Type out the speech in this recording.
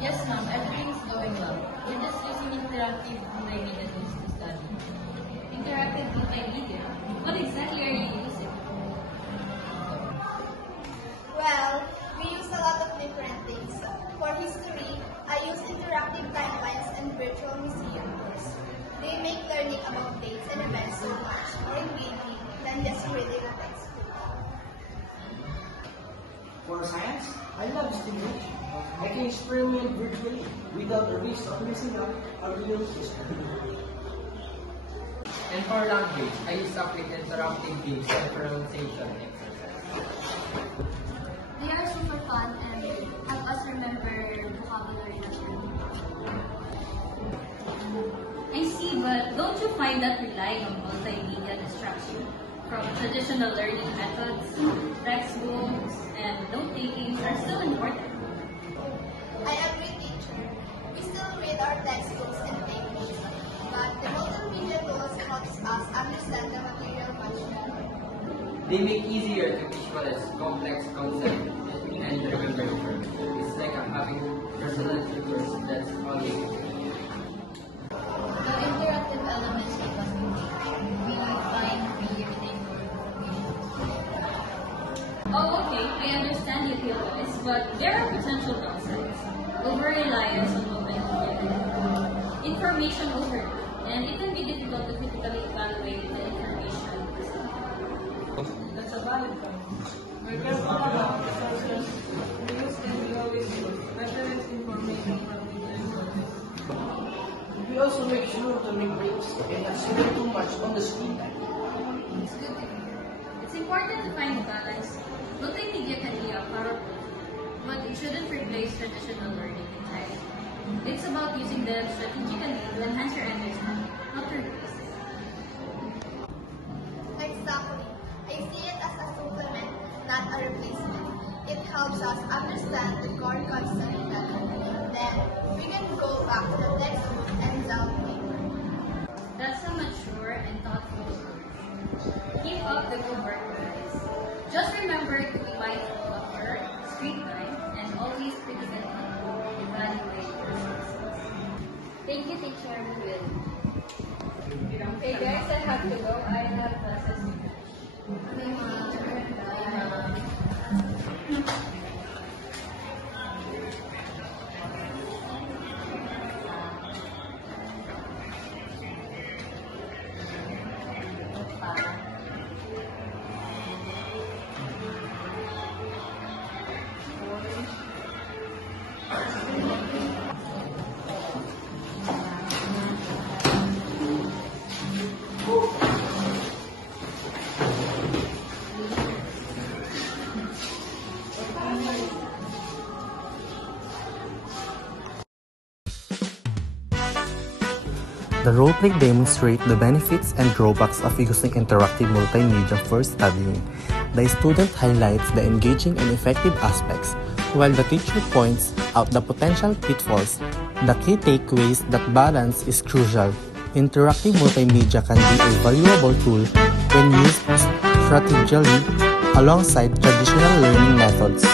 Yes, ma'am. Everything's going well. We're just using interactive multimedia tools to study. Interactive multimedia? What exactly are you using? Well, we use a lot of different things. For history, I use interactive timelines and virtual museum tours. They make learning about dates and events so much more engaging than just reading a textbook. For science, I love stimulation. I can experiment virtually without the risk of missing out a real system. And for language, I use up with interactive games and pronunciation exercises. They are super fun and help us remember vocabulary naturally. I see, but don't you find that relying on multimedia distraction from traditional learning methods, textbooks, and note-taking are still important? I agree, teacher. We still read our textbooks and take notes, but the multimedia tools helps us understand the material much better. They make easier to visualize complex concepts and remember information. It's like having personal tutors that's all you need. The interactive elements make us engage. We find reading or information. Oh, okay. I understand you feel this, but there are potential downsides. Over-reliance on multimedia, information overload, and it can be difficult to critically evaluate the information. That's a valid point. We're careful about the sources we use and we always use reference information from different sources. We also make sure to make breaks and not spend too much on the screen time. It's good to hear. It's important to find a balance. Multimedia can be a powerful tool, but it shouldn't replace traditional learning entirely. It's about using them strategically to enhance your understanding, not to replace it. Exactly. I see it as a supplement, not a replacement. It helps us understand the core concept better. Then, we can go back to the textbook and delve deeper. That's a mature and thoughtful approach. Keep up the good work, guys. Just remember to be mindful of your screen time and always critically evaluate your sources. Thank you, Teacher Will. Okay guys, I have to go. I have classes. The roleplay demonstrates the benefits and drawbacks of using interactive multimedia for studying. The student highlights the engaging and effective aspects, while the teacher points out the potential pitfalls. The key takeaways that balance is crucial. Interactive multimedia can be a valuable tool when used strategically alongside traditional learning methods.